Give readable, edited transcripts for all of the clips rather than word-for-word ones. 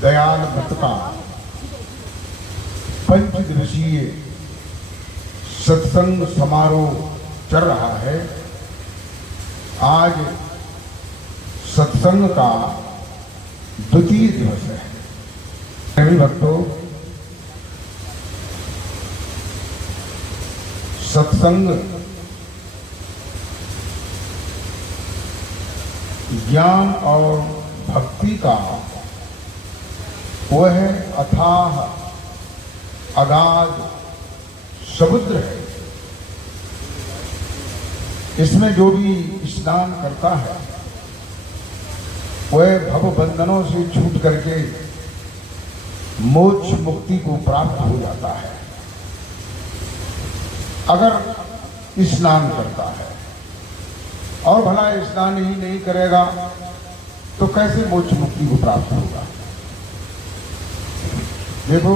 दयाल व्रत का पंचदिवसीय सत्संग समारोह चल रहा है। आज सत्संग का द्वितीय दिवस है। सभी भक्तों, सत्संग ज्ञान और भक्ति का वह अथाह अगाध समुद्र है। इसमें जो भी स्नान करता है वह भव बंधनों से छूट करके मोक्ष मुक्ति को प्राप्त हो जाता है। अगर स्नान करता है और भला स्नान ही नहीं करेगा तो कैसे मोक्ष मुक्ति को प्राप्त होगा। देखो,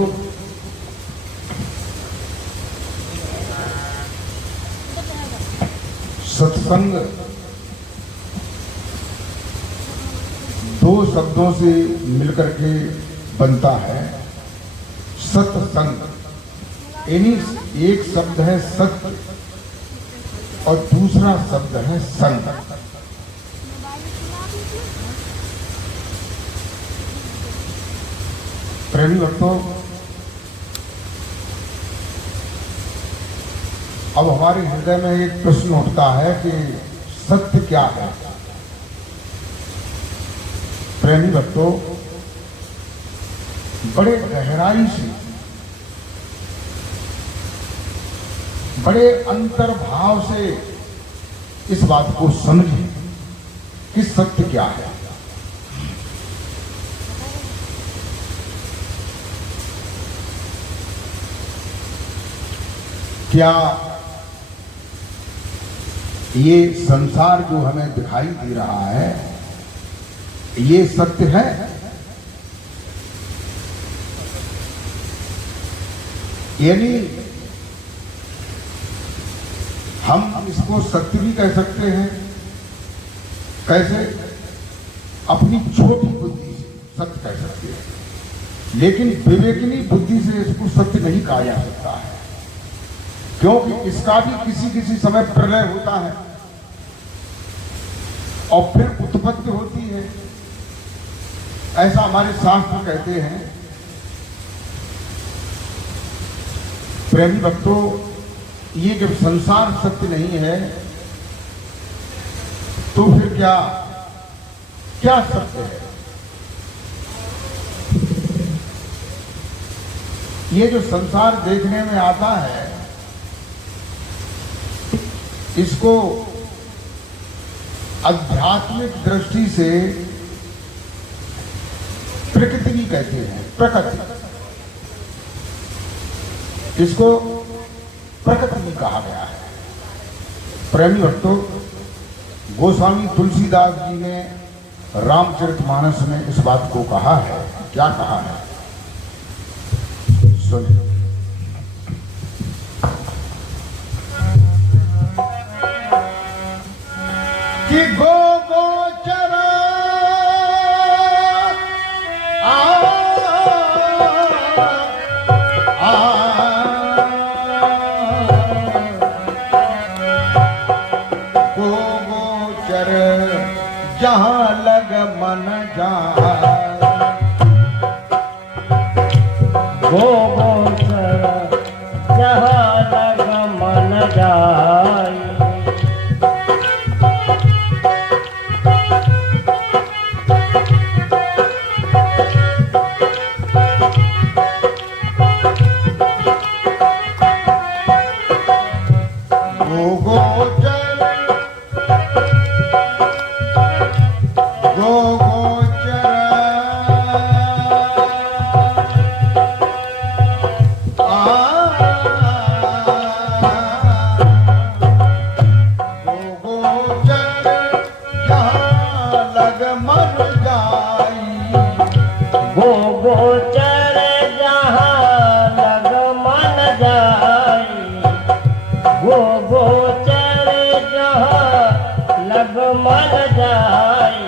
सत्संग दो शब्दों से मिलकर के बनता है। सत्संग, यानी एक शब्द है सत्य और दूसरा शब्द है संग। प्रेमी भक्तों, अब हमारे हृदय में एक प्रश्न उठता है कि सत्य क्या है। प्रेमी भक्तों, बड़े गहराई से, बड़े अंतर्भाव से इस बात को समझें कि सत्य क्या है। क्या ये संसार जो हमें दिखाई दे रहा है ये सत्य है? यानी हम इसको सत्य भी कह सकते हैं। कैसे? अपनी छोटी बुद्धि से सत्य कह सकते हैं, लेकिन विवेकनी बुद्धि से इसको सत्य नहीं कहा जा सकता है, क्योंकि इसका भी किसी किसी समय प्रलय होता है और फिर उत्पत्ति होती है। ऐसा हमारे शास्त्र कहते हैं। प्रेमी भक्तों, ये जब संसार सत्य नहीं है तो फिर क्या क्या सत्य है? ये जो संसार देखने में आता है इसको आध्यात्मिक दृष्टि से प्रकृति भी कहते हैं। प्रकृति, इसको प्रकृति भी कहा गया है। प्रेमी भक्तों, गोस्वामी तुलसीदास जी ने रामचरितमानस में इस बात को कहा है। क्या कहा है सुनिए। कि गो गोचर गो गोचर जहाँ लग मन जाए, गो गोचर जहाँ लग मन जाए, मन जाई।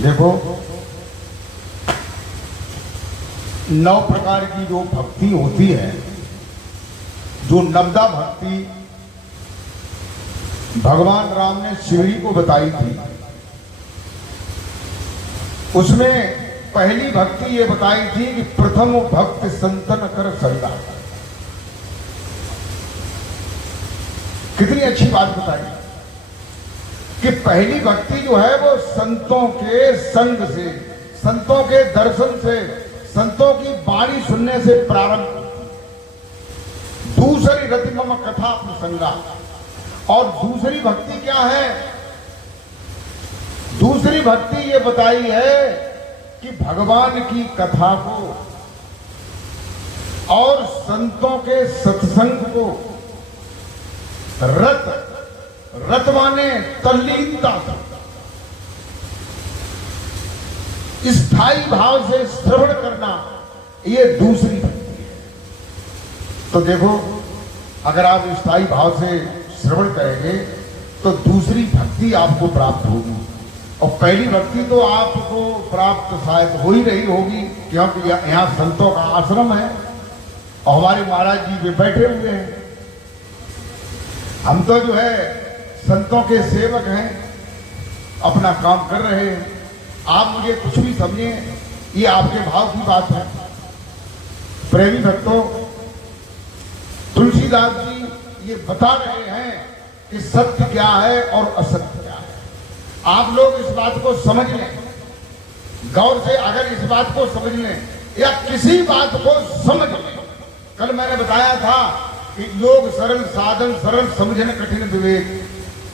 देखो 9 प्रकार की जो भक्ति होती है, जो नवदा भक्ति भगवान राम ने शिवजी को बताई थी, उसमें पहली भक्ति ये बताई थी कि प्रथम भक्त संतन कर संगा। कितनी अच्छी बात बताई कि पहली भक्ति जो है वो संतों के संग से, संतों के दर्शन से, संतों की वाणी सुनने से प्रारंभ होती। दूसरी रति मम कथा प्रसंगा, और दूसरी भक्ति क्या है? दूसरी भक्ति ये बताई है कि भगवान की कथा को और संतों के सत्संग को रत माने तल्लीनता स्थायी भाव से श्रवण करना, ये दूसरी भक्ति है। तो देखो, अगर आप स्थायी भाव से श्रवण करेंगे तो दूसरी भक्ति आपको प्राप्त होगी, और पहली भक्ति तो आपको प्राप्त शायद हो ही रही होगी, क्योंकि यहाँ संतों का आश्रम है और हमारे महाराज जी भी बैठे हुए हैं। हम तो जो है संतों के सेवक हैं, अपना काम कर रहे हैं। आप मुझे कुछ भी समझे, ये आपके भाव की बात है। प्रेमी भक्तों, तुलसीदास जी ये बता रहे हैं कि सत्य क्या है और असत्य क्या है। आप लोग इस बात को समझ लें, गौर से अगर इस बात को समझ लें या किसी बात को समझ लें। कल मैंने बताया था कि योग सरल साधन सरल, समझने कठिन विवेक।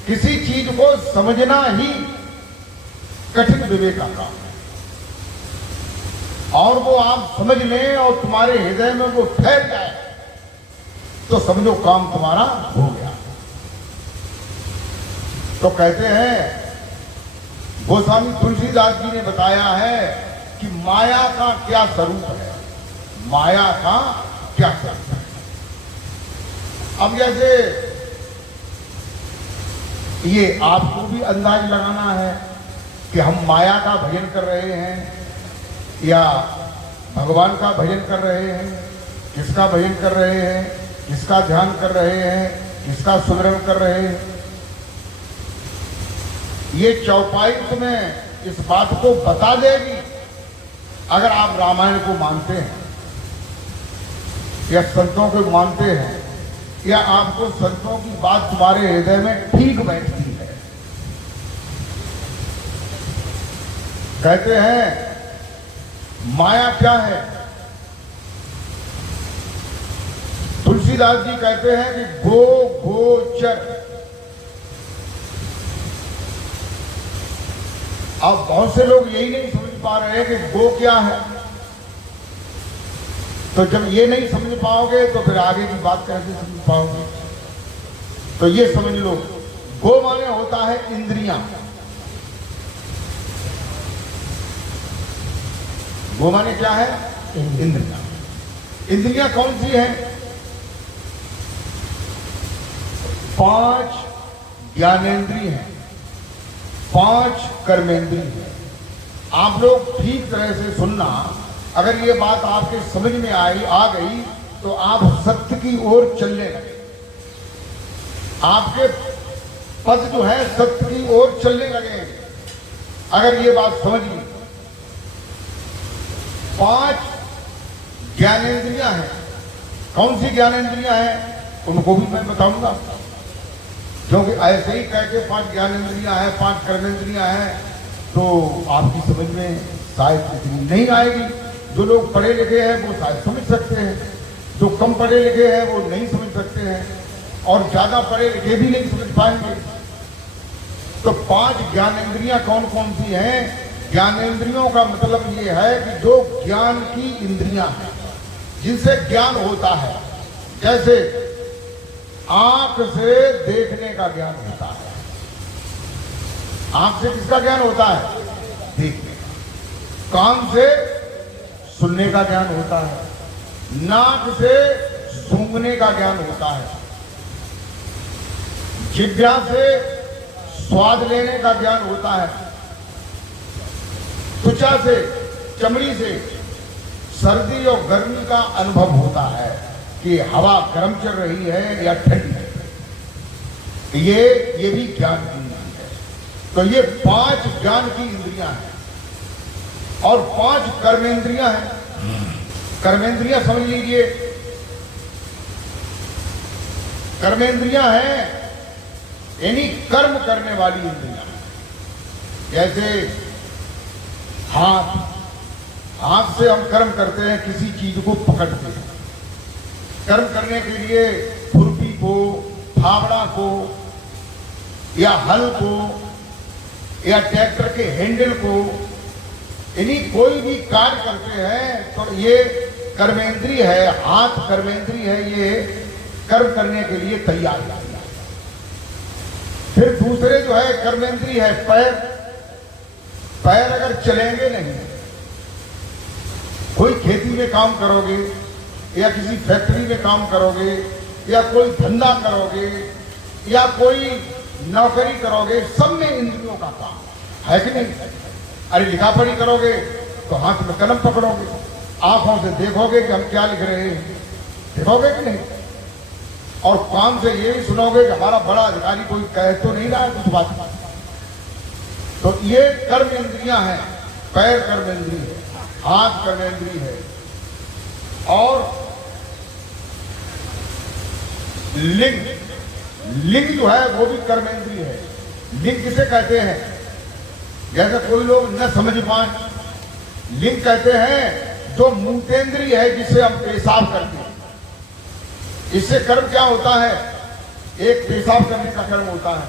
किसी चीज को समझना ही कठिन विवेक का काम है, और वो आप समझ लें और तुम्हारे हृदय में वो ठहर जाए तो समझो काम तुम्हारा हो गया। तो कहते हैं, गोस्वामी तुलसीदास जी ने बताया है कि माया का क्या स्वरूप है, माया का क्या स्वरूप है। अब जैसे ये आपको भी अंदाज लगाना है कि हम माया का भजन कर रहे हैं या भगवान का भजन कर रहे हैं, किसका भजन कर रहे हैं, किसका ध्यान कर रहे हैं, किसका सुमिरन कर रहे हैं। ये चौपाई तुम्हें इस बात को बता देगी अगर आप रामायण को मानते हैं या संतों को मानते हैं, या आपको संतों की बात तुम्हारे हृदय में ठीक बैठती है। कहते हैं माया क्या है? तुलसीदास जी कहते हैं कि गो गोचर। अब बहुत से लोग यही नहीं समझ पा रहे हैं कि गो क्या है। तो जब ये नहीं समझ पाओगे तो फिर आगे की बात कैसे समझ पाओगे? तो ये समझ लो, गो माने होता है इंद्रियां। गो माने क्या है? इंद्रियां। इंद्रियां कौन सी हैं? 5 ज्ञानेंद्रिय हैं, 5 कर्मेंद्रिय हैं। आप लोग ठीक तरह से सुनना, अगर ये बात आपके समझ में आ गई तो आप सत्य की ओर चलने लगे। आपके पद जो है सत्य की ओर चलने लगे अगर ये बात समझ ली। 5 ज्ञानेंद्रियां हैं। कौन सी ज्ञानेंद्रियां हैं उनको भी मैं बताऊंगा, क्योंकि ऐसे ही कह के 5 ज्ञानेंद्रियां हैं, 5 कर्मेंद्रियां हैं, तो आपकी समझ में शायद इतनी नहीं आएगी। जो लोग पढ़े लिखे हैं वो शायद समझ सकते हैं, जो कम पढ़े लिखे हैं वो नहीं समझ सकते हैं, और ज्यादा पढ़े लिखे भी नहीं समझ पाएंगे। तो 5 ज्ञानेंद्रियां कौन कौन सी हैं? ज्ञानेंद्रियों का मतलब ये है कि जो ज्ञान की इंद्रियां हैं, जिनसे ज्ञान होता है। जैसे आंख से देखने का ज्ञान होता है। आंख से किसका ज्ञान होता है? देखने का। कान से सुनने का ज्ञान होता है। नाक से सूंघने का ज्ञान होता है। जिह्वा से स्वाद लेने का ज्ञान होता है, त्वचा से, चमड़ी से सर्दी और गर्मी का अनुभव होता है कि हवा गर्म चल रही है या ठंडी है। ये भी ज्ञान की इंद्रिय है। तो ये 5 ज्ञान की इंद्रियां हैं और 5 कर्मेंद्रियां हैं। कर्मेंद्रियां समझ लीजिए, कर्मेंद्रियां हैं यानी कर्म करने वाली इंद्रियां। जैसे हाथ से हम कर्म करते हैं, किसी चीज को पकड़ते हैं। कर्म करने के लिए खुरपी को, फावड़ा को या हल को या ट्रैक्टर के हैंडल को, यानी कोई भी कार्य करते हैं तो ये कर्मेंद्रिय है। हाथ कर्मेंद्रिय है, ये कर्म करने के लिए तैयार है। फिर दूसरे जो है कर्मेंद्रिय है पैर। पैर अगर चलेंगे नहीं, कोई खेती में काम करोगे या किसी फैक्ट्री में काम करोगे या कोई धंधा करोगे या कोई नौकरी करोगे, सब में इंद्रियों का काम है कि नहीं। अरे लिखा पढ़ी करोगे तो हाथ में कलम पकड़ोगे, आंखों से देखोगे कि हम क्या लिख रहे हैं, देखोगे कि नहीं। और कान से यही सुनोगे कि हमारा बड़ा अधिकारी कोई कह तो नहीं रहा है कुछ बात। तो ये कर्म इंद्रियां हैं। पैर कर्मेंद्रिय है, हाथ कर्मेंद्रिय है और लिंग जो है वो भी कर्मेंद्रिय है। लिंग किसे कहते हैं? जैसे कोई लोग न समझ पाए, लिंग कहते हैं जो मूत्रेंद्रिय है, जिसे हम पेशाब करते हैं। इससे कर्म क्या होता है? एक पेशाब करने का कर्म होता है,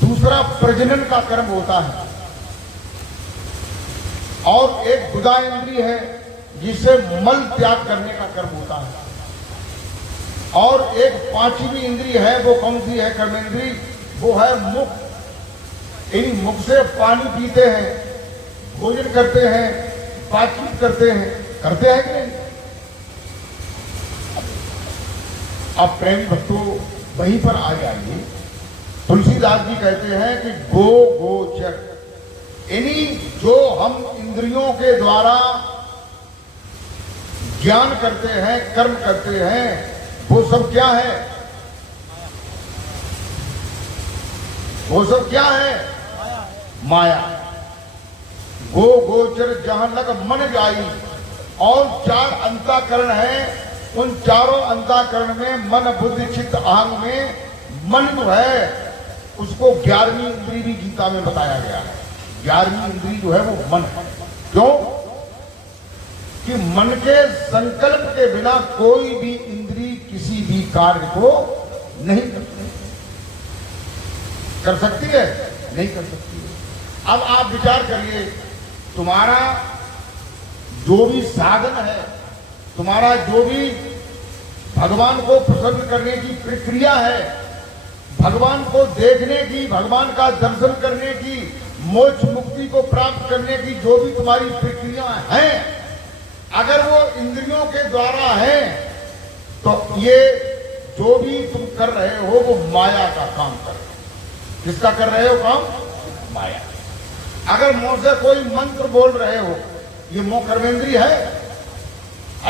दूसरा प्रजनन का कर्म होता है और एक गुदा इंद्रिय है जिसे मल त्याग करने का कर्म होता है। और एक 5वीं इंद्रिय है, वो कौन सी है कर्मेंद्रिय? वो है मुख। इन मुख से पानी पीते हैं, भोजन करते हैं, बातचीत करते हैं कि नहीं। अब प्रेमी भक्तों वहीं पर आ जाइए। तुलसीदास जी कहते हैं कि गोचर, यानी जो हम इंद्रियों के द्वारा ज्ञान करते हैं, कर्म करते हैं, वो सब क्या है? वो सब क्या है? माया। गोचर जहां लग मन जाई। और 4 अंतःकरण है, उन चारों अंतःकरण में मन, बुद्धि, चित्त, अहंग में मन जो है उसको 11वीं इंद्रिय भी गीता में बताया गया है। 11वीं इंद्रिय जो है वो मन है। क्यों? कि मन के संकल्प के बिना कोई भी इंद्रिय किसी भी कार्य को नहीं कर सकती है, नहीं कर सकती है। अब आप विचार करिए, तुम्हारा जो भी साधन है, तुम्हारा जो भी भगवान को प्रसन्न करने की प्रक्रिया है, भगवान को देखने की, भगवान का दर्शन करने की, मोक्ष मुक्ति को प्राप्त करने की जो भी तुम्हारी प्रक्रिया हैं, अगर वो इंद्रियों के द्वारा है तो ये जो भी तुम कर रहे हो वो माया का काम कर रहे हो। किसका कर रहे हो काम? माया। अगर मुंह से कोई मंत्र बोल रहे हो, ये मुंह कर्मेंद्रिय है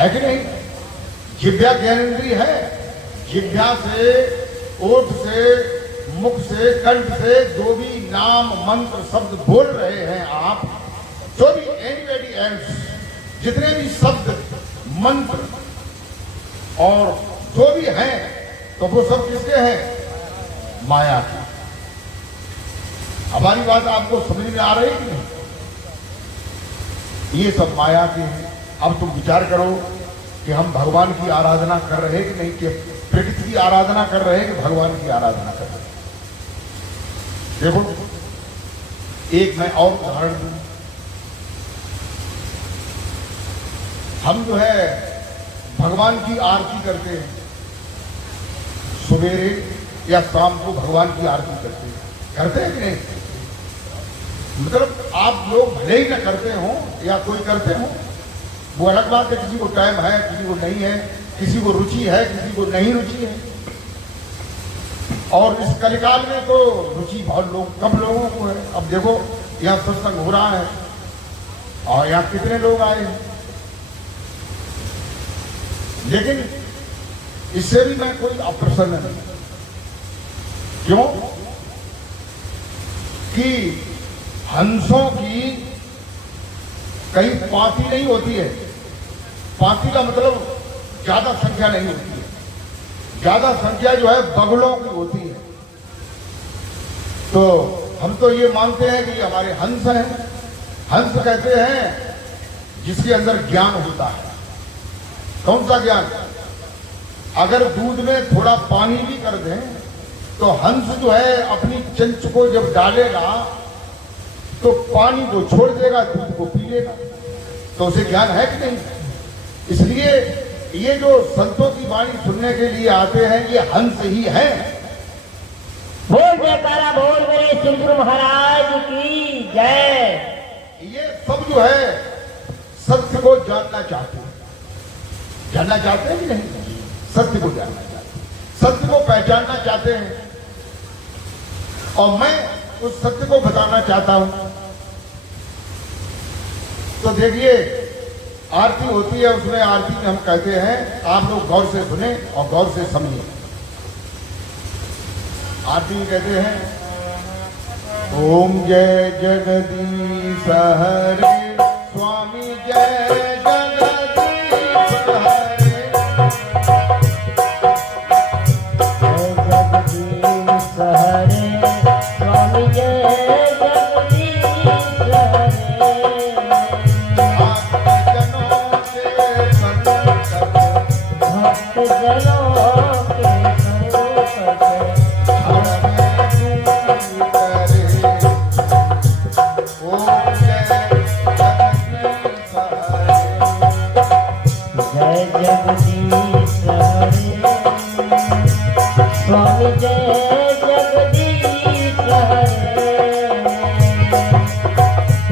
कि नहीं? जिह्वा ज्ञानेंद्रिय है। जिह्वा से, ओठ से, मुख से, कंठ से जो भी नाम मंत्र शब्द बोल रहे हैं आप, जो भी एनीबॉडी एल्स, जितने भी शब्द मंत्र और जो भी हैं, तो वो सब किसके हैं? माया के। हमारी बात आपको समझ में आ रही है कि नहीं? ये सब माया के हैं। अब तुम विचार करो कि हम भगवान की आराधना कर रहे हैं कि नहीं, कि प्रकृति की आराधना कर रहे हैं कि भगवान की आराधना कर रहे हैं। देखो, एक मैं और उदाहरण दूं। हम जो है भगवान की आरती करते हैं, सवेरे या शाम को भगवान की आरती करते हैं कि नहीं? मतलब आप लोग भले ही न करते हो या कोई करते हो, वो अलग बात है। किसी को टाइम है, किसी को नहीं है, किसी को रुचि है, किसी को नहीं रुचि है। और इस कलिकाल में तो रुचि बहुत कम लोगों को है। अब देखो यहाँ सत्संग हो रहा है और यहाँ कितने लोग आए हैं, लेकिन इससे भी मैं कोई अप्रसन्न नहीं। क्यों कि हंसों की कहीं पाती नहीं होती है। पाती का मतलब ज्यादा संख्या नहीं होती है, ज्यादा संख्या जो है बगुलों की होती है। तो हम तो ये मानते हैं कि हमारे हंस हैं। हंस कहते हैं जिसके अंदर ज्ञान होता है। कौन सा ज्ञान? अगर दूध में थोड़ा पानी भी कर दें तो हंस जो है अपनी चंच को जब डालेगा तो पानी को छोड़ देगा, दूध को पी लेगा। तो उसे ज्ञान है कि नहीं? इसलिए ये जो संतों की वाणी सुनने के लिए आते हैं ये हंस ही हैं। बोल जयकारा बोल मेरे श्री गुरु महाराज की जय। ये सब जो है सत्य को जानना चाहते हैं। जानना चाहते हैं कि नहीं? सत्य को जानना चाहते हैं, सत्य को पहचानना चाहते हैं। और मैं उस सत्य को बताना चाहता हूं। तो देखिए आरती होती है, उसमें आरती में हम कहते हैं, आप लोग गौर से सुने और गौर से समझिए। आरती में कहते हैं ओम जय जगदीश हरे स्वामी जय जगदीश हरे। जगदीश हरे स्वामी जय जगदीश हरे। स्वामी जय जगदीश हरे।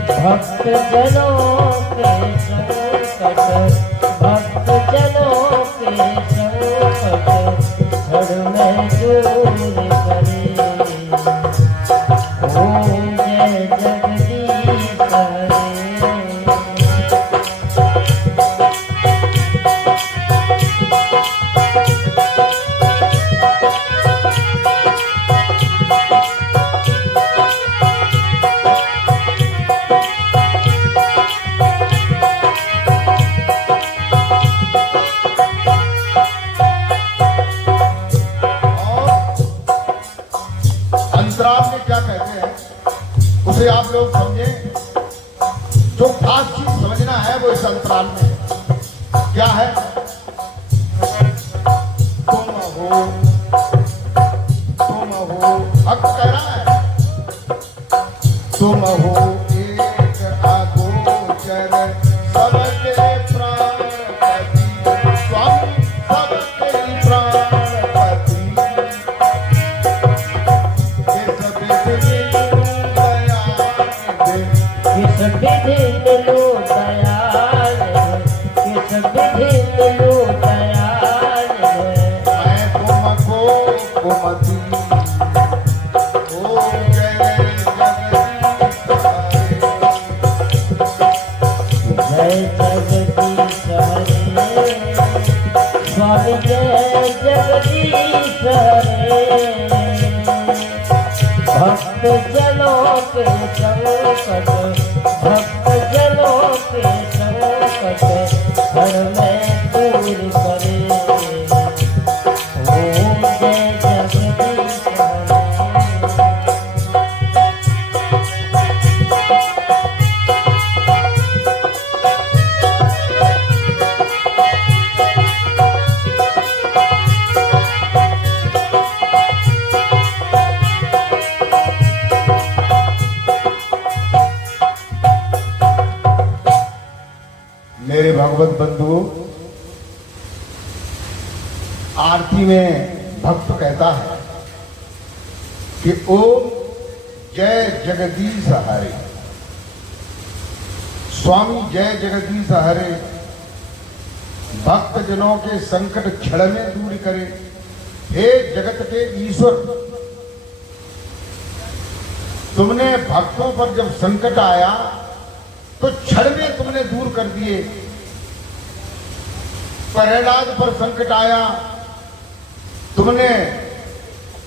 भक्त जनों के संकट, भक्त जनों के संकट धड़ में दूर करे। ओम जय जगदीश हरे। अंतराल में क्या कहते हैं उसे आप लोग समझें। जो खास चीज समझना है वो इस अंतराल में है। क्या है? तुम हो हक कह रहा है। तुम हो एक अगोचर सबके प्राणपति, स्वामी सबके प्राणपति। किस विधि मिलू दयाल है, किस विधि मिलू दयाल है। मैं तुमको कुमति ओ जय जगदीश हरे। स्वामी जय जगदीश हरे। भक्त जनों के संकट, भक्त जनों के संकट हर में दूर करे। ओम जय जगदीश हरे। मेरे भगवत बंधु, आरती में भक्त कहता है कि ओम जय जगदीश हरे। स्वामी जय जगदीश हरे भक्त जनों के संकट क्षण में दूर करे। हे जगत के ईश्वर, तुमने भक्तों पर जब संकट आया तो क्षण में तुमने दूर कर दिए। प्रहलाद पर संकट आया, तुमने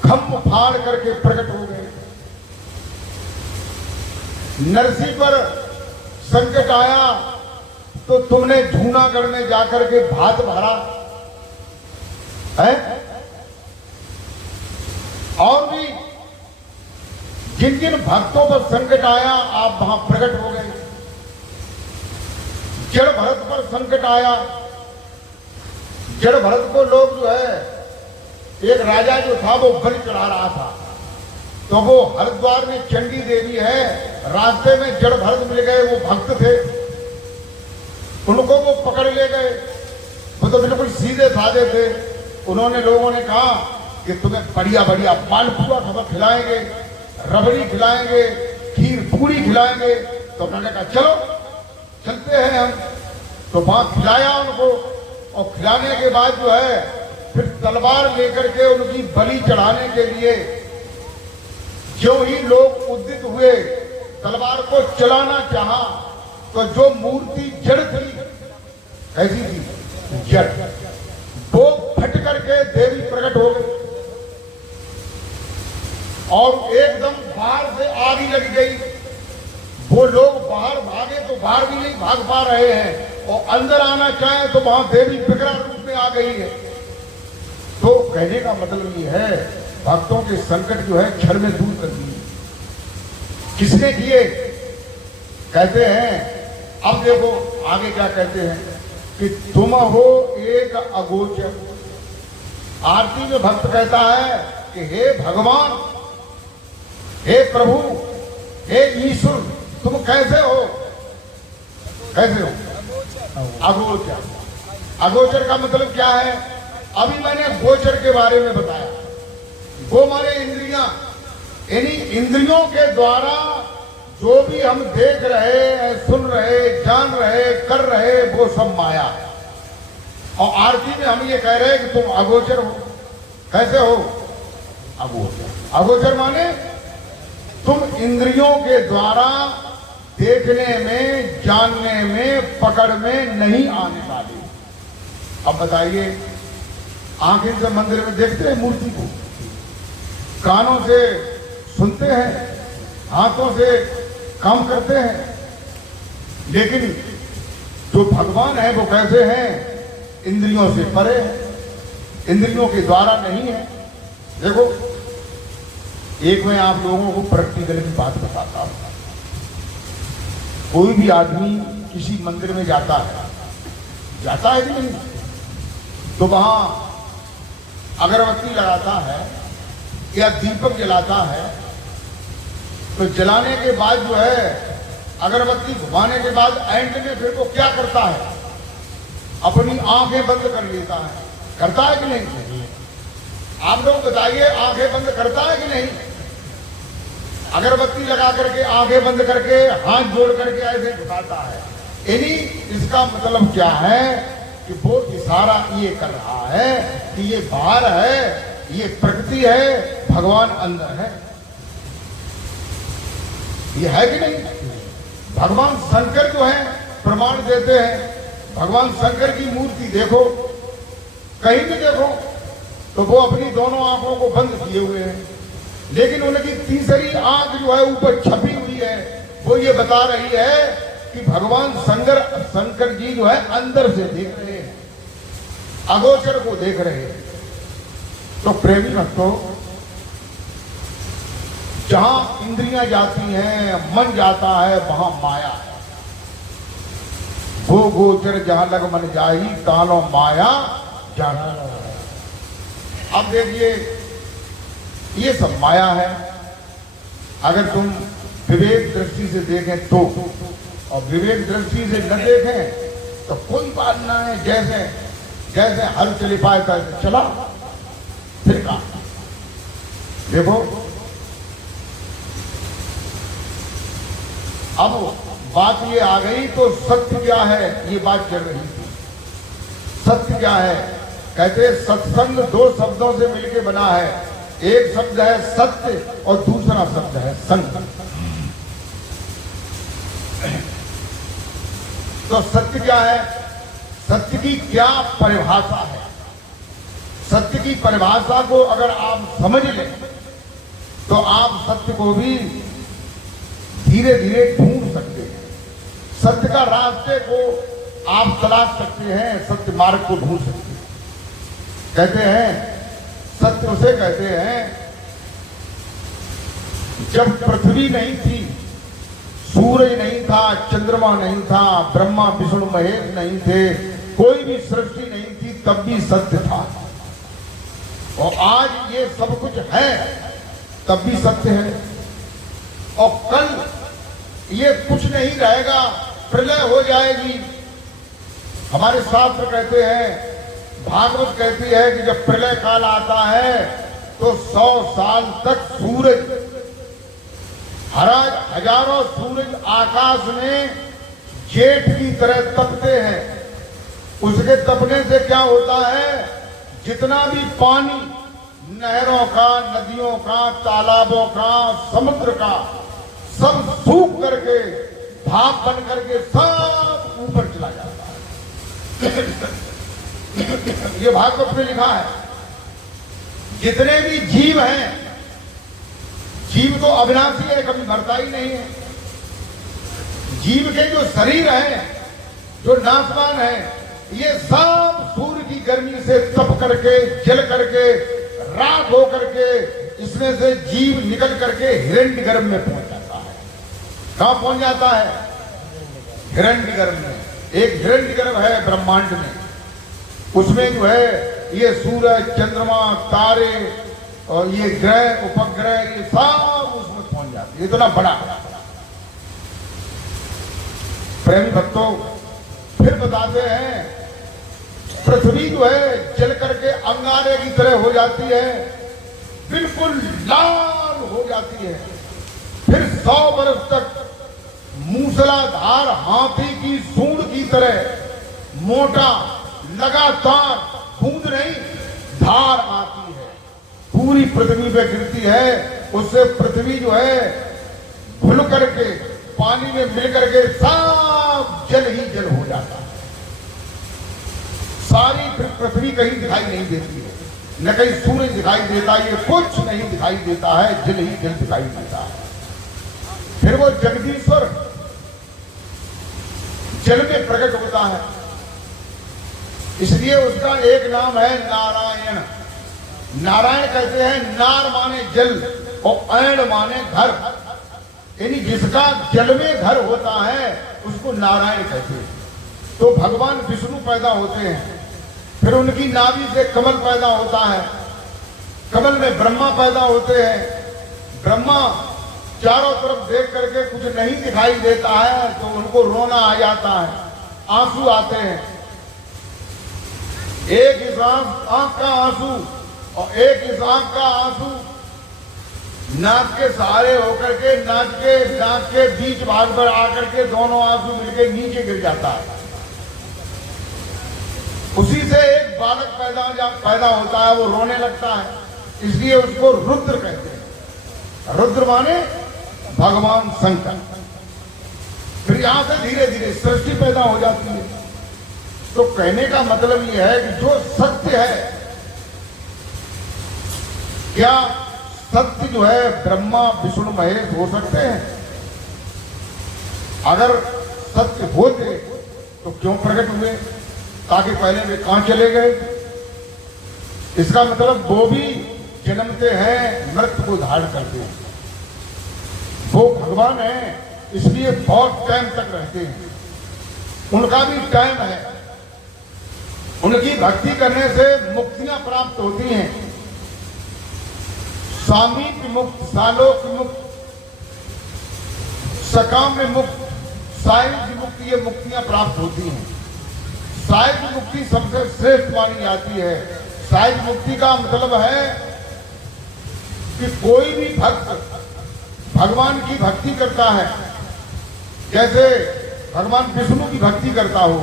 खम्भ फाड़ करके प्रकट हो गए। नरसिंह पर संकट आया तो तुमने जूनागढ़ में जाकर के भात भरा है। और भी जिन जिन भक्तों पर संकट आया आप वहां प्रकट हो गए। जड़ भरत पर संकट आया, जड़ भरत को लोग जो है, एक राजा जो था वो बलि चढ़ा रहा था, तो वो हरिद्वार में चंडी देवी है, रास्ते में जड़ भरत मिल गए, वो भक्त थे, उनको वो पकड़ ले गए। वो तो बिल्कुल सीधे साधे थे। उन्होंने, लोगों ने कहा कि तुम्हें बढ़िया बढ़िया मालपुआ खिलाएंगे, रबड़ी खिलाएंगे, खीर पूरी खिलाएंगे। तो उन्होंने कहा चलो चलते हैं हम। तो वहां खिलाया उनको, और खिलाने के बाद जो है फिर तलवार लेकर के उनकी बलि चढ़ाने के लिए जो ही लोग उद्यत हुए, तलवार को चलाना चाहा, तो जो मूर्ति जड़ थी, कैसी थी? जड़, वो फट करके देवी प्रकट हो गई और एकदम बाहर से आग ही लग गई। वो लोग बाहर भागे तो बाहर भी नहीं भाग पा रहे हैं, और अंदर आना चाहे तो वहां देवी विकराल रूप में आ गई है। तो कहने का मतलब ये है, भक्तों के संकट जो है क्षण में दूर कर दिए। किसने किए? कहते हैं, अब देखो आगे क्या कहते हैं कि तुम हो एक अगोचर। आरती में भक्त कहता है कि हे भगवान, हे प्रभु, हे ईश्वर, तुम कैसे हो? कैसे हो? अगोचर। अगोचर का मतलब क्या है? अभी मैंने गोचर के बारे में बताया। गो माने इंद्रियां, यानी इंद्रियों के द्वारा जो भी हम देख रहे, सुन रहे, जान रहे, कर रहे, वो सब माया है। और आरती में हम ये कह रहे हैं कि तुम अगोचर हो। कैसे हो? अगोचर। अगोचर माने तुम इंद्रियों के द्वारा देखने में, जानने में, पकड़ में नहीं आने वाले। अब बताइए, आंखें से मंदिर में देखते हैं मूर्ति को, कानों से सुनते हैं, हाथों से काम करते हैं, लेकिन जो भगवान है वो कैसे हैं? इंद्रियों से परे है, इंद्रियों के द्वारा नहीं है। देखो, एक मैं आप लोगों को प्रैक्टिकल की बात बताता हूं। कोई भी आदमी किसी मंदिर में जाता है कि नहीं, तो वहां अगरबत्ती लगाता है या दीपक जलाता है, तो जलाने के बाद जो है, अगरबत्ती घुमाने के बाद एंड में फिर वो क्या करता है? अपनी आंखें बंद कर लेता है। करता है कि नहीं? आप लोग बताइए, आंखें बंद करता है कि नहीं? अगरबत्ती लगा करके आंखें बंद करके हाथ जोड़ करके ऐसे झुकाता है। यानी इसका मतलब क्या है कि वो इशारा ये कर रहा है कि ये बाहर है, ये प्रकृति है, भगवान अंदर है। ये है कि नहीं? भगवान शंकर जो है प्रमाण देते हैं। भगवान शंकर की मूर्ति देखो, कहीं भी देखो, तो वो अपनी दोनों आंखों को बंद किए हुए हैं, लेकिन उनकी तीसरी आंख जो है ऊपर छपी हुई है। वो ये बता रही है कि भगवान शंकर जी जो है अंदर से देख रहे हैं, अगोचर को देख रहे हैं। तो प्रेमी भक्तों, जहां इंद्रियां जाती हैं, मन जाता है, वहां माया है। गो गोचर जहां लग मन जाई, तालो माया जाना। अब देखिए, ये सब माया है। अगर तुम विवेक दृष्टि से देखें तो, और विवेक दृष्टि से न देखें तो कोई बात ना है। जैसे जैसे हल चली पाए तैसे चला, फिर कहा। देखो, अब बात ये आ गई तो सत्य क्या है, ये बात चल रही थी। सत्य क्या है? कहते हैं सत्संग दो शब्दों से मिलकर बना है, एक शब्द है सत्य और दूसरा शब्द है संग। तो सत्य क्या है? सत्य की क्या परिभाषा है? सत्य की परिभाषा को अगर आप समझ लें तो आप सत्य को भी धीरे धीरे ढूंढ सकते हैं। सत्य का रास्ते को आप तलाश सकते हैं, सत्य मार्ग को ढूंढ सकते हैं। कहते हैं सत्य उसे कहते हैं जब पृथ्वी नहीं थी, सूरज नहीं था, चंद्रमा नहीं था, ब्रह्मा विष्णु महेश नहीं थे, कोई भी सृष्टि नहीं थी, तब भी सत्य था। और आज ये सब कुछ है तब भी सत्य है। और कल ये कुछ नहीं रहेगा, प्रलय हो जाएगी। हमारे शास्त्र कहते हैं, भागवत कहती है कि जब प्रलय काल आता है तो 100 साल तक सूरज, हजारों सूरज आकाश में जेठ की तरह तपते हैं। उसके तपने से क्या होता है? जितना भी पानी नहरों का, नदियों का, तालाबों का, समुद्र का, सब सूख करके भाप बन करके सब ऊपर चला जाता है। ये भागवत में लिखा है। जितने भी जीव हैं, जीव तो अविनाशी है, कभी मरता ही नहीं है। जीव के जो शरीर है, जो नाशवान है, ये सब सूर्य की गर्मी से तप करके, जल करके, राख हो करके, इसमें से जीव निकल करके हिरण्यगर्भ में पहुंच जाता है। कहां पहुंच जाता है? हिरण्यगर्भ में। एक हिरण्यगर्भ है ब्रह्मांड में, उसमें जो है ये सूरज, चंद्रमा, तारे और ये ग्रह, उपग्रह, ये सब उसमें पहुंच जाते। इतना बड़ा प्रेमी भक्तों फिर बताते हैं, पृथ्वी जो है जल करके अंगारे की तरह हो जाती है, बिल्कुल लाल हो जाती है। फिर 100 वर्ष तक मूसलाधार हाथी की सूंड की तरह मोटा लगातार बूंद नहीं धार आती है, पूरी पृथ्वी पे गिरती है। उससे पृथ्वी जो है घुल करके पानी में मिल करके सब जल ही जल हो जाता है। सारी पृथ्वी कहीं दिखाई नहीं देती है, न कहीं सूरज दिखाई देता है, ये कुछ नहीं दिखाई देता है, जल ही जल दिखाई देता है। फिर वो जगदीश्वर जल में प्रकट होता है, इसलिए उसका एक नाम है नारायण। नारायण कहते हैं, नार माने जल और ऐण माने घर, यानी जिसका जल में घर होता है उसको नारायण कहते हैं। तो भगवान विष्णु पैदा होते हैं, फिर उनकी नाभि से कमल पैदा होता है, कमल में ब्रह्मा पैदा होते हैं। ब्रह्मा चारों तरफ देख करके कुछ नहीं दिखाई देता है तो उनको रोना आ जाता है, आंसू आते हैं। एक इस आंख का आंसू और एक इस आंख का आंसू नाक के सहारे होकर के नाक के बीच भाग पर आकर के दोनों आंसू मिलकर नीचे गिर जाता है। उसी से एक बालक पैदा होता है, वो रोने लगता है, इसलिए उसको रुद्र कहते हैं। रुद्र माने भगवान शंकर। फिर यहां से धीरे धीरे सृष्टि पैदा हो जाती है। तो कहने का मतलब यह है कि जो सत्य है, क्या सत्य जो है ब्रह्मा विष्णु महेश हो सकते हैं? अगर सत्य होते तो क्यों प्रकट हुए? ताकि पहले वे कहां चले गए? इसका मतलब वो भी जन्मते हैं, मृत्यु को धारण करते हैं। वो भगवान है, इसलिए बहुत टाइम तक रहते हैं। उनका भी टाइम है। उनकी भक्ति करने से मुक्तियां प्राप्त होती हैं, सामीप्य मुक्त, सालोक मुक्त, सकाम में मुक्त, साहित्य मुक्ति, ये मुक्तियां प्राप्त होती हैं। साहित्य मुक्ति सबसे श्रेष्ठ मानी जाती है। साहित्य मुक्ति का मतलब है कि कोई भी भक्त भगवान की भक्ति करता है, जैसे भगवान विष्णु की भक्ति करता हो,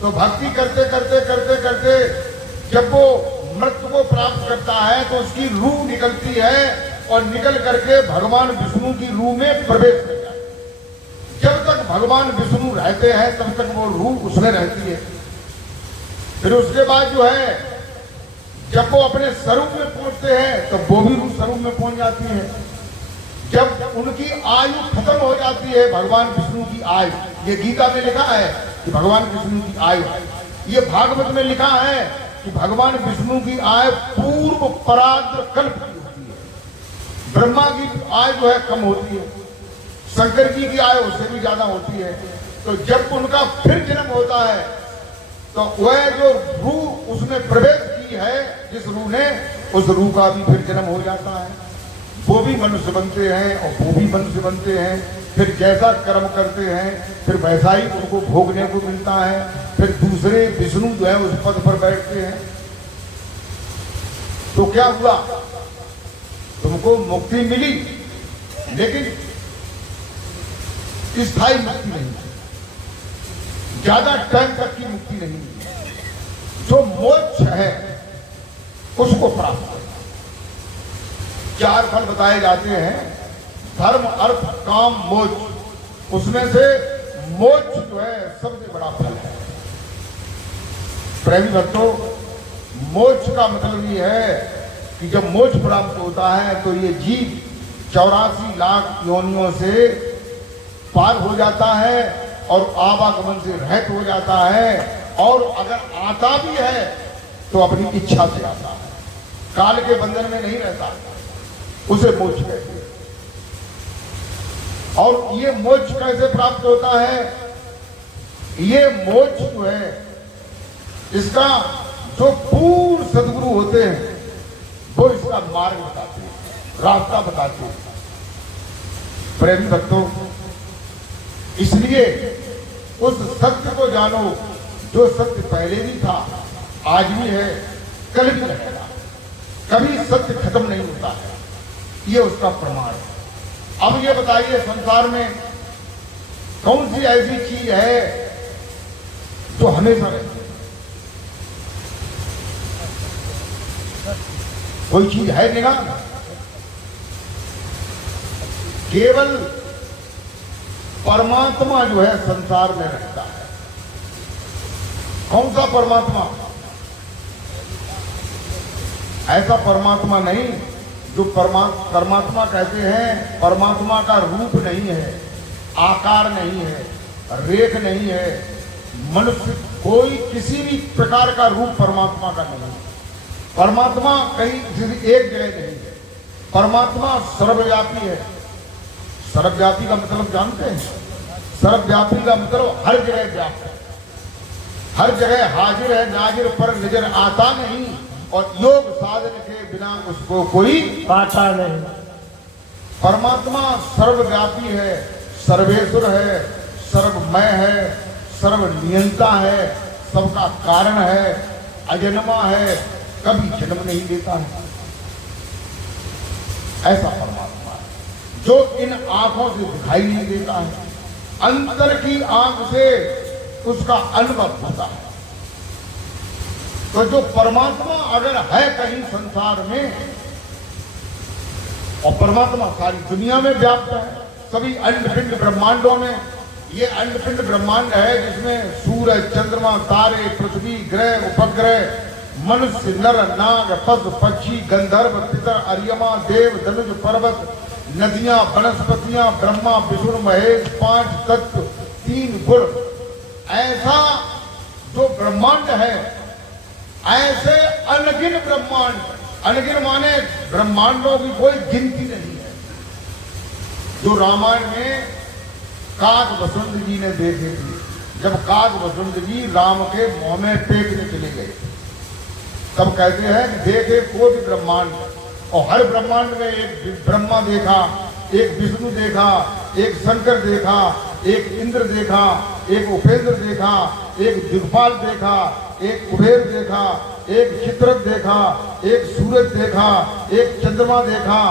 तो भक्ति करते करते करते करते जब वो मृत्यु को प्राप्त करता है तो उसकी रूह निकलती है और निकल करके भगवान विष्णु की रूह में प्रवेश कर जाती है। जब तक भगवान विष्णु रहते हैं तब तक वो रूह उसमें रहती है। फिर उसके बाद जो है जब वो अपने स्वरूप में पहुंचते हैं तो वो भी रूह स्वरूप में पहुंच जाती है। जब उनकी आयु खत्म हो जाती है, भगवान विष्णु की आयु, ये गीता में लिखा है कि भगवान विष्णु की आयु, ये भागवत में लिखा है कि भगवान विष्णु की आयु पूर्व पराद्र कल्प की होती है। ब्रह्मा की आयु जो है कम होती है, शंकर जी की आयु उससे भी ज्यादा होती है। तो जब उनका फिर जन्म होता है तो वह जो रूह उसमें प्रवेश की है, जिस रूह ने, उस रूह का भी फिर जन्म हो जाता है। वो भी मनुष्य बनते हैं और वो भी मनुष्य बनते हैं। फिर जैसा कर्म करते हैं फिर वैसा ही उनको भोगने को मिलता है। फिर दूसरे विष्णु जो है उस पद पर बैठते हैं। तो क्या हुआ, तुमको मुक्ति मिली लेकिन स्थायी मुक्ति नहीं, ज्यादा टाइम तक की मुक्ति नहीं। जो मोक्ष है उसको प्राप्त करना। 4 फल बताए जाते हैं, धर्म अर्थ काम मोक्ष। उसमें से मोक्ष जो है सबसे बड़ा फल है। प्रेमी भक्तों, मोक्ष का मतलब ये है कि जब मोक्ष प्राप्त होता है तो ये जीव 84 लाख योनियों से पार हो जाता है और आवागमन से रहित हो जाता है। और अगर आता भी है तो अपनी इच्छा से आता है, काल के बंधन में नहीं रहता। उसे मोक्ष कहते हैं। और ये मोक्ष कैसे प्राप्त होता है? ये मोक्ष जो है इसका जो पूर्ण सद्गुरु होते हैं वो इसका मार्ग बताते हैं, रास्ता बताते हैं। प्रेमी भक्तों, इसलिए उस सत्य को जानो जो सत्य पहले भी था, आज भी है, कल भी रहेगा। कभी सत्य खत्म नहीं होता है, ये उसका प्रमाण है। अब ये बताइए, संसार में कौन सी ऐसी चीज है जो हमेशा रहती है? कोई चीज है निगाह में? केवल परमात्मा जो है संसार में रहता है। कौन सा परमात्मा? ऐसा परमात्मा नहीं जो परमात्मा कहते हैं, परमात्मा का रूप नहीं है, आकार नहीं है, रेख नहीं है, मनुष्य कोई किसी भी प्रकार का रूप परमात्मा का नहीं है। परमात्मा कहीं किसी एक जगह नहीं है। परमात्मा सर्वव्यापी है। सर्वव्यापी का मतलब जानते हैं? सर्वव्यापी का मतलब हर जगह व्याप्त है, हर जगह हाजिर है, नाजिर, पर नजर आता नहीं और योग साधन के बिना उसको कोई पाता नहीं। परमात्मा सर्वव्यापी है, सर्वेश्वर है, सर्वमय है, सर्वनियंता है, सबका कारण है, अजन्मा है, कभी जन्म नहीं लेता है। ऐसा परमात्मा है जो इन आंखों से दिखाई नहीं देता है, अंतर की आंख से उसका अनुभव होता है। तो जो परमात्मा अगर है कहीं संसार में, और परमात्मा सारी दुनिया में व्याप्त है, सभी अंडपिंड ब्रह्मांडों में। ये अंडपिंड ब्रह्मांड है जिसमें सूरज, चंद्रमा, तारे, पृथ्वी, ग्रह, उपग्रह, मनुष्य, नर, नाग, पशु, पक्षी, गंधर्व, पितर, अर्यमा, देव, धनुष, पर्वत, नदियां, वनस्पतियां, ब्रह्मा, विष्णु, महेश, 5 तत्व, 3 गुण, ऐसा जो ब्रह्मांड है, ऐसे अनगिन ब्रह्मांड। अनगिन माने ब्रह्मांडों की कोई गिनती नहीं है। जो रामायण में काग वसुंध जी ने देखे थे, जब काग वसुंध जी राम के मुंह में टेकने चले गए, तब कहते हैं कि देखे कोटि ब्रह्मांड, और हर ब्रह्मांड में एक ब्रह्मा देखा, एक विष्णु देखा, एक शंकर देखा, एक इंद्र देखा, एक उपेंद्र देखा, एक दिग्पाल देखा, एक कुबेर देखा, एक चित्रक देखा, एक सूरज देखा, एक चंद्रमा देखा।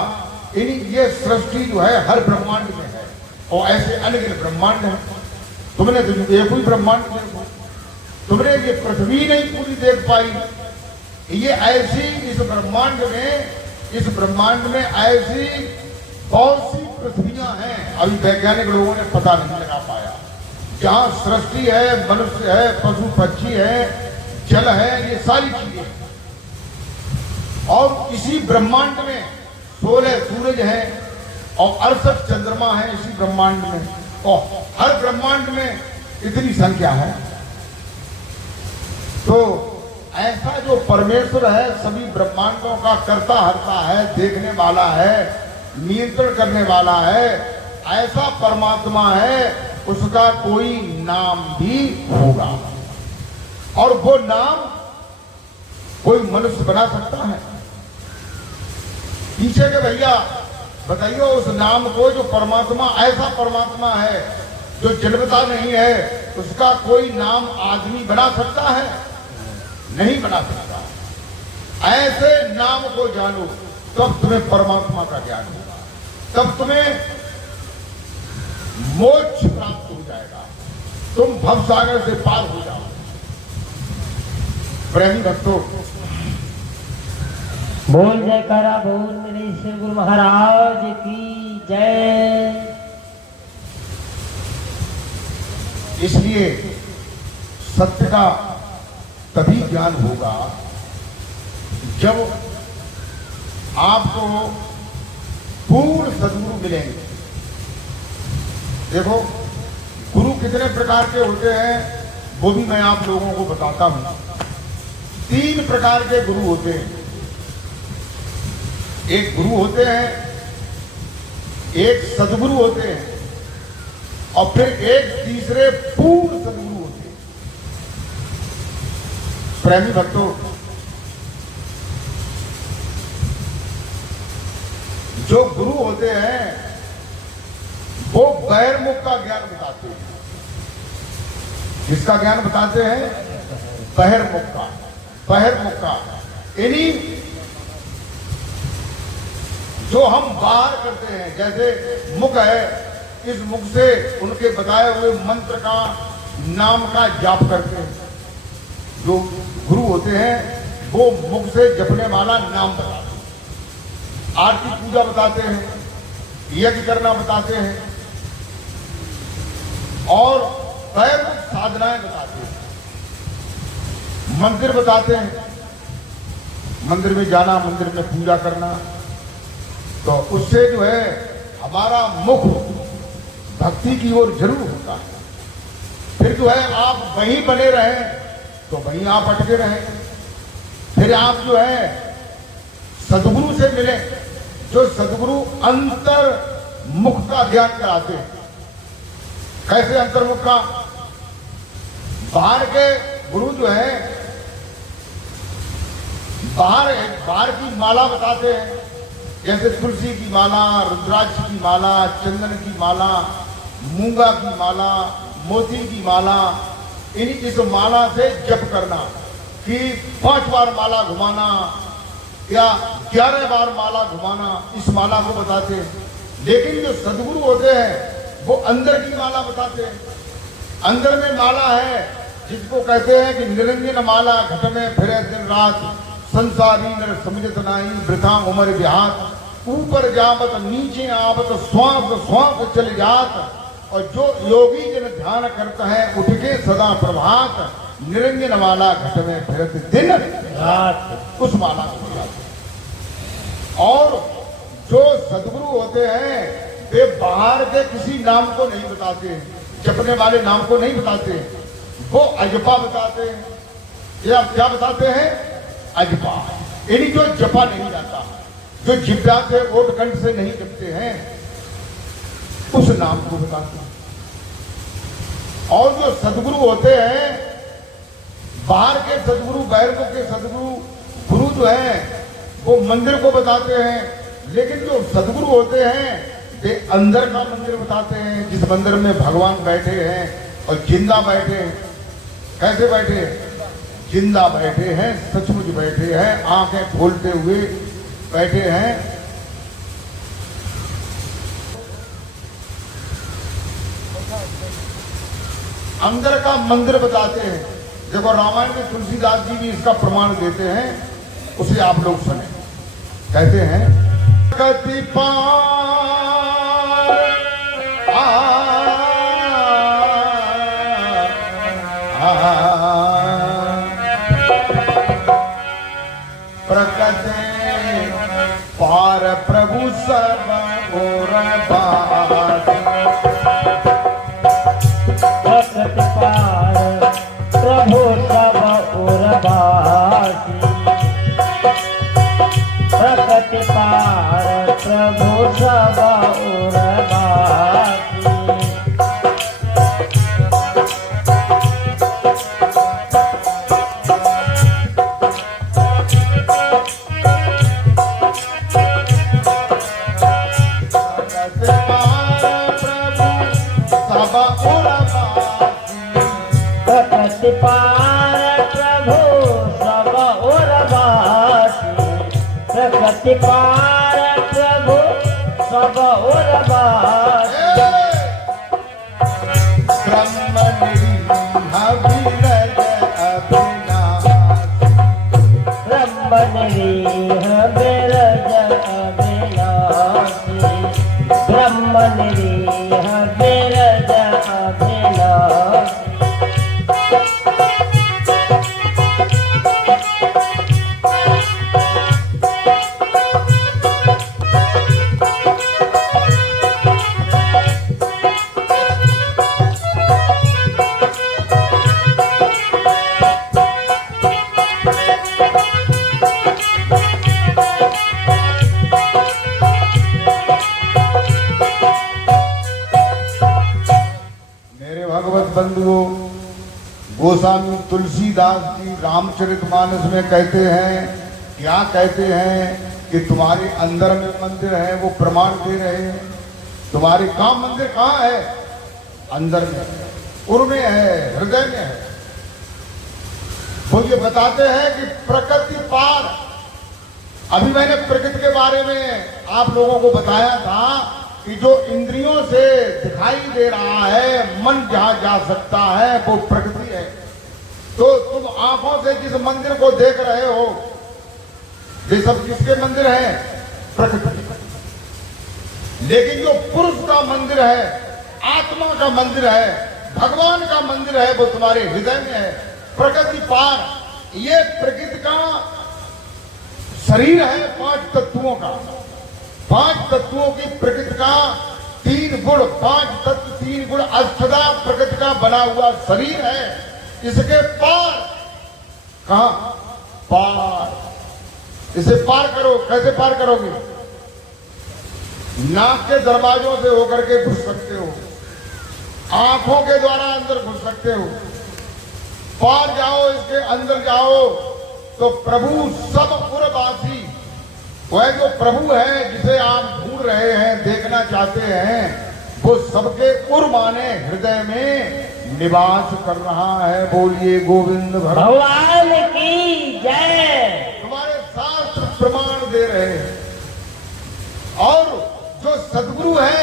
ये सृष्टि जो है हर ब्रह्मांड में है और ऐसे अनगिनत ब्रह्मांड है। तुमने तो एक ही ब्रह्मांड देखो, तुमने ये पृथ्वी नहीं पूरी देख पाई, ये ऐसी इस ब्रह्मांड में ऐसी बहुत सी पृथ्वियां हैं, अभी वैज्ञानिक लोगों ने पता नहीं लगा पाया, जहां सृष्टि है, मनुष्य है, पशु पक्षी है, जल है, ये सारी चीजें। और इसी ब्रह्मांड में 16 सूरज हैं और 68 चंद्रमा है इसी ब्रह्मांड में, और हर ब्रह्मांड में इतनी संख्या है। तो ऐसा जो परमेश्वर है, सभी ब्रह्मांडों का कर्ता हर्ता है, देखने वाला है, नियंत्रण करने वाला है, ऐसा परमात्मा है, उसका कोई नाम भी होगा। और वो नाम कोई मनुष्य बना सकता है? पीछे के भैया बताइए उस नाम को, जो परमात्मा, ऐसा परमात्मा है जो जन्मता नहीं है, उसका कोई नाम आदमी बना सकता है? नहीं बना सकता। ऐसे नाम को जानो तब तुम्हें परमात्मा का ज्ञान होगा, तब तुम्हें मोक्ष प्राप्त हो जाएगा, तुम भवसागर से पार हो जाओ। प्रेमी भक्तों, बोल जयकारा बोल मेरे श्री गुरु महाराज की जय। इसलिए सत्य का तभी ज्ञान होगा जब आपको पूर्ण सद्गुरु मिलेंगे। देखो, गुरु कितने प्रकार के होते हैं वो भी मैं आप लोगों को बताता हूं। 3 प्रकार के गुरु होते हैं। एक गुरु होते हैं, एक सद्गुरु होते हैं, और फिर एक तीसरे पूर्ण सद्गुरु होते हैं। प्रेमी भक्तों, जो गुरु होते हैं वो बहिर्मुख का ज्ञान बताते हैं। किसका ज्ञान बताते हैं? बहिर्मुख का। बहिर्मुख का यानी जो हम बाहर करते हैं, जैसे मुख है, इस मुख से उनके बताए हुए मंत्र का, नाम का जाप करते हैं। जो गुरु होते हैं वो मुख से जपने वाला नाम बताते हैं, आरती पूजा बताते हैं, यज्ञ करना बताते हैं, और बहिर्मुख साधनाएं बताते हैं, मंदिर बताते हैं, मंदिर में जाना, मंदिर में पूजा करना। तो उससे जो है हमारा मुख भक्ति की ओर जरूर होता है। फिर जो है आप वहीं बने रहें तो वहीं आप अटके रहें। फिर आप जो है सद्गुरु से मिले, जो सद्गुरु अंतर मुख का ज्ञान कराते हैं। कैसे अंतर्मुख का? बाहर के गुरु जो है बाहर की माला बताते हैं, जैसे तुलसी की माला, रुद्राक्ष की माला, चंदन की माला, मूंगा की माला, मोती की माला। इस माला से जप करना कि 5 बार माला घुमाना या 11 बार माला घुमाना, इस माला को बताते हैं। लेकिन जो सद्गुरु होते हैं वो अंदर की माला बताते हैं। अंदर में माला है जिसको कहते हैं कि निरंजन माला घट में फिरे दिन रात, संसारी नर समझत नाही, वृथा उमर विहात, ऊपर जावत नीचे आवत, श्वास श्वास चल जात। और जो योगी जन ध्यान करता है उठ के सदा प्रभात, निरंजन माला घट में फिरत दिन रात, उस माला को बताते हैं। और जो सद्गुरु होते हैं वे बाहर के किसी नाम को नहीं बताते, जपने वाले नाम को नहीं बताते, वो अजपा बताते हैं। ये आप क्या बताते हैं? अजपा, यानी जो जपा नहीं जाता, जो जिब्रा से ओट कंठ से नहीं जपते हैं, उस नाम को बताते हैं। और जो सद्गुरु होते हैं, बाहर के सद्गुरु, बहिर्मुख के सद्गुरु, गुरु जो है वो मंदिर को बताते हैं। लेकिन जो सद्गुरु होते हैं वे अंदर का मंदिर बताते हैं, जिस मंदिर में भगवान बैठे हैं और जिंदा बैठे हैं। कैसे बैठे हैं? जिंदा बैठे हैं, सचमुच बैठे हैं, आंखें खोलते हुए बैठे हैं। अंदर का मंदिर बताते हैं। देखो, रामायण में तुलसीदास जी भी इसका प्रमाण देते हैं उसे आप लोग सुने। कहते हैं गति पार प्रकट पार प्रभु सब और प्रकट पार प्रभु सब और बासी। प्रकट पार प्रभु सब और बासी। प्रकट पार प्रभु सब और बासी। प्रकट पार प्रभु सब और बासी। ब्रह्मनिरीह बिरज अविनाशी। ब्रह्मनिरीह बिरज अविनाशी। मेरे भगवत बंधुओं, गोस्वामी तुलसीदास जी रामचरितमानस में कहते हैं, क्या कहते हैं कि तुम्हारे अंदर में मंदिर है, वो प्रमाण दे रहे हैं। तुम्हारे काम मंदिर कहाँ है? अंदर में, उर्मे है, हृदय में है। वो ये बताते हैं कि प्रकृति पार। अभी मैंने प्रकृति के बारे में आप लोगों को बताया था कि जो इंद्रियों से दिखाई दे रहा है, मन जहां जा सकता है, वो प्रकृति है। तो तुम आंखों से जिस मंदिर को देख रहे हो, ये सब किसके मंदिर हैं? प्रकृति। लेकिन जो पुरुष का मंदिर है, आत्मा का मंदिर है, भगवान का मंदिर है, वो तुम्हारे हृदय में है। प्रकृति पार, ये प्रकृति का शरीर है 5 तत्वों का। 5 तत्वों की प्रकृति का 3 गुण, 5 तत्व 3 गुण अष्टधा प्रकृति का बना हुआ शरीर है। इसके पार, कहा पार, इसे पार करो। कैसे पार करोगे? नाक के दरवाजों से होकर के घुस सकते हो, आंखों के द्वारा अंदर घुस सकते हो। पार जाओ, इसके अंदर जाओ तो प्रभु सब पुरवासी, वह जो प्रभु है जिसे आप ढूंढ रहे हैं, देखना चाहते हैं, वो सबके उर माने हृदय में निवास कर रहा है। बोलिए गोविंद भगवान की जय। तुम्हारे शास्त्र प्रमाण दे रहे हैं। और जो सद्गुरु है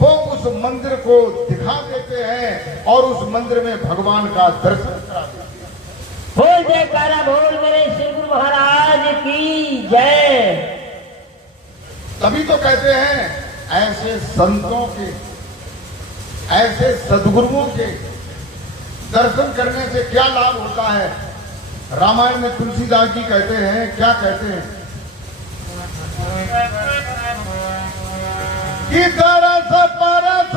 वो उस मंदिर को दिखा देते हैं और उस मंदिर में भगवान का दर्शन करा देते हैं। बोल जयकारा बोल मेरे श्री गुरु महाराज की जय। तभी तो कहते हैं ऐसे संतों के, ऐसे सद्गुरुओं के दर्शन करने से क्या लाभ होता है। रामायण में तुलसीदास जी कहते हैं, क्या कहते हैं कि तरस परस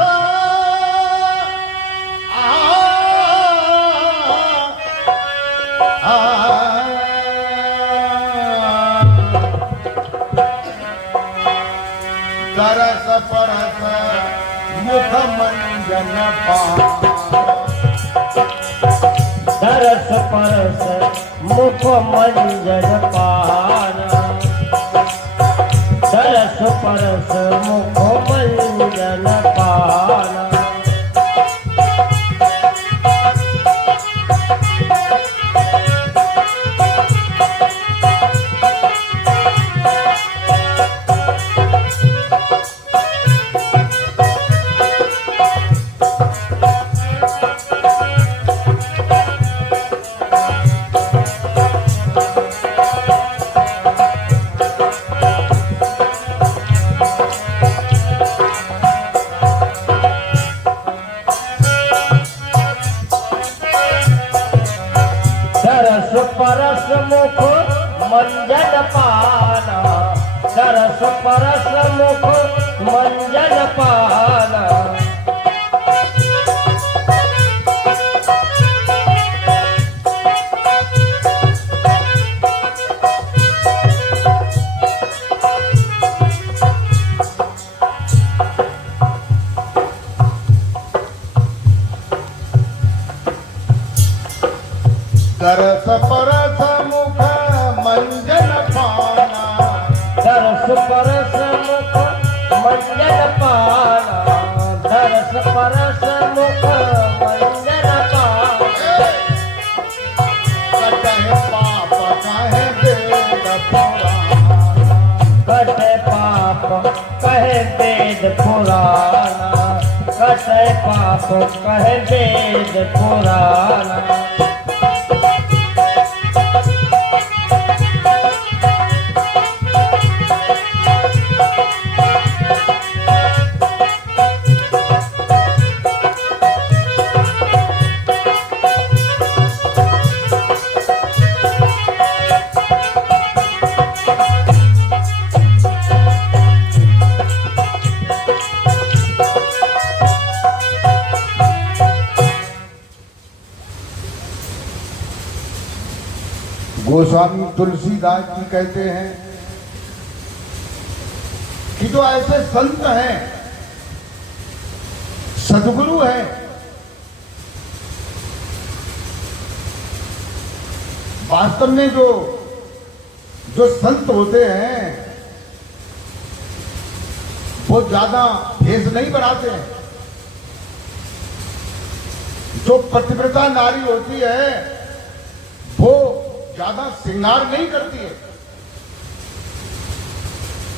तरस परस मुख मंजन पान। तरस परस मुख मंजन पान। तरस परस मुख मंजन पान। मुख मंजन पाना। दरस परस मुख मंजन पाना। दरस परस मुख मंजन पाना। दरस परस मुख मंजन पाना। कटह पाप कहे वेद पुराण। कटे पाप कहे वेद पुराना। कटे पाप कहे वेद पुराना। गोस्वामी तुलसीदास जी कहते हैं कि जो ऐसे संत हैं, सद्गुरु हैं, वास्तव में जो संत होते हैं वो ज्यादा भेष नहीं बनाते हैं। जो पतिव्रता नारी होती है वो ज्यादा श्रृंगार नहीं करती है।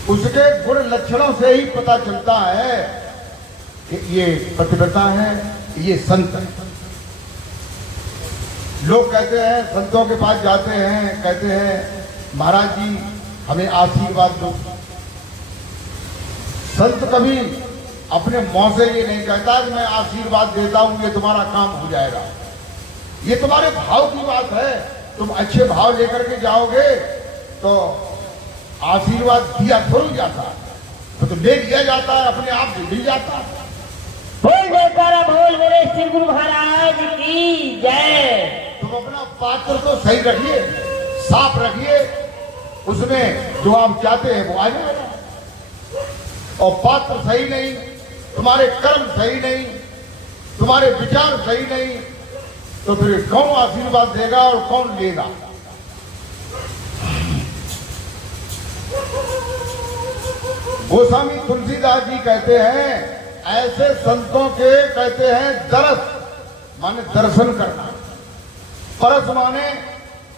उसके गुण लक्षणों से ही पता चलता है कि ये पतिव्रता है, ये संत है। लोग कहते हैं, संतों के पास जाते हैं, कहते हैं महाराज जी हमें आशीर्वाद दो। संत कभी अपने मुंह से ये नहीं कहता कि मैं आशीर्वाद देता हूं, ये तुम्हारा काम हो जाएगा। ये तुम्हारे भाव की बात है। तुम अच्छे भाव लेकर के जाओगे तो आशीर्वाद दिया थोड़ी जाता है, तो ले लिया जाता है, अपने आप से मिल जाता है। बोल जयकारा बोल मेरे श्री गुरु महाराज की जय। तुम अपना पात्र तो सही रखिए, साफ रखिए, उसमें जो आप चाहते हैं वो आ जाएगा। और पात्र सही नहीं, तुम्हारे कर्म सही नहीं, तुम्हारे विचार सही नहीं, तो फिर कौन आशीर्वाद देगा और कौन लेगा। गोस्वामी तुलसीदास जी कहते हैं ऐसे संतों के कहते हैं दरस माने दर्शन करना, परस माने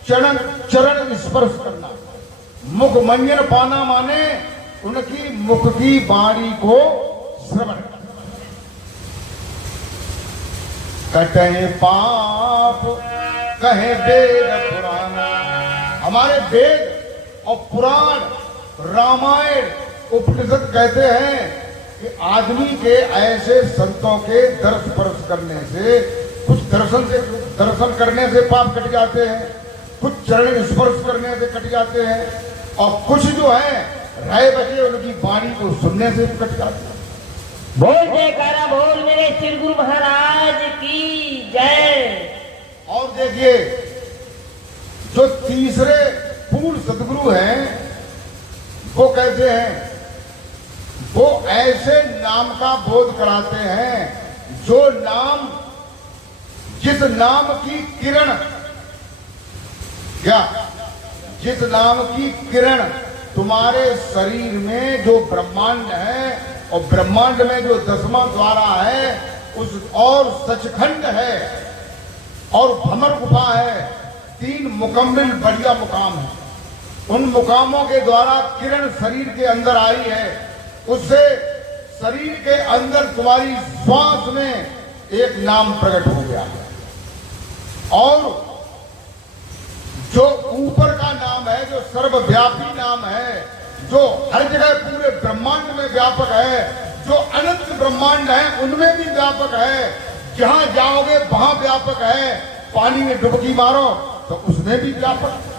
चरण स्पर्श करना, मुख मंजन पाना माने उनकी मुख की वाणी को श्रवण करना। कटे पाप कहे वेद पुराना। हमारे वेद और पुराण, रामायण, उपनिषद कहते हैं कि आदमी के ऐसे संतों के दर्श परस करने से, कुछ दर्शन करने से पाप कट जाते हैं, कुछ चरण स्पर्श करने से कट जाते हैं, और कुछ जो है रहे बचे उनकी वाणी को सुनने से कट जाते हैं। बोल जयकारा बोल मेरे श्री गुरु महाराज की जय। और देखिए जो तीसरे पूर्ण सद्गुरु हैं वो कहते हैं, वो ऐसे नाम का बोध कराते हैं जो नाम, जिस नाम की किरण, क्या जिस नाम की किरण तुम्हारे शरीर में जो ब्रह्मांड है और ब्रह्मांड में जो 10वां द्वारा है उस, और सचखंड है और भ्रमर गुफा है, 3 मुकम्मल बढ़िया मुकाम है। उन मुकामों के द्वारा किरण शरीर के अंदर आई है, उससे शरीर के अंदर तुम्हारी श्वास में एक नाम प्रकट हो गया है। और जो ऊपर का नाम है, जो सर्वव्यापी नाम है, जो हर जगह पूरे ब्रह्मांड में व्यापक है, जो अनंत ब्रह्मांड है उनमें भी व्यापक है, जहां जाओगे वहां व्यापक है, पानी में डुबकी मारो तो उसमें भी व्यापक है।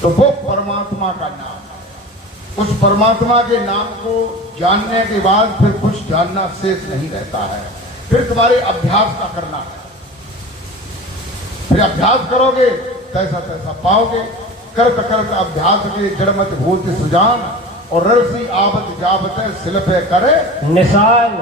तो वो परमात्मा का नाम है। उस परमात्मा के नाम को जानने के बाद फिर कुछ जानना शेष नहीं रहता है। फिर तुम्हारे अभ्यास का करना है। फिर अभ्यास करोगे तैसा तैसा पाओगे। करत करत अभ्यास के जड़मत भूत सुजान और ररसी आवत जावत सिलपे करे निशान।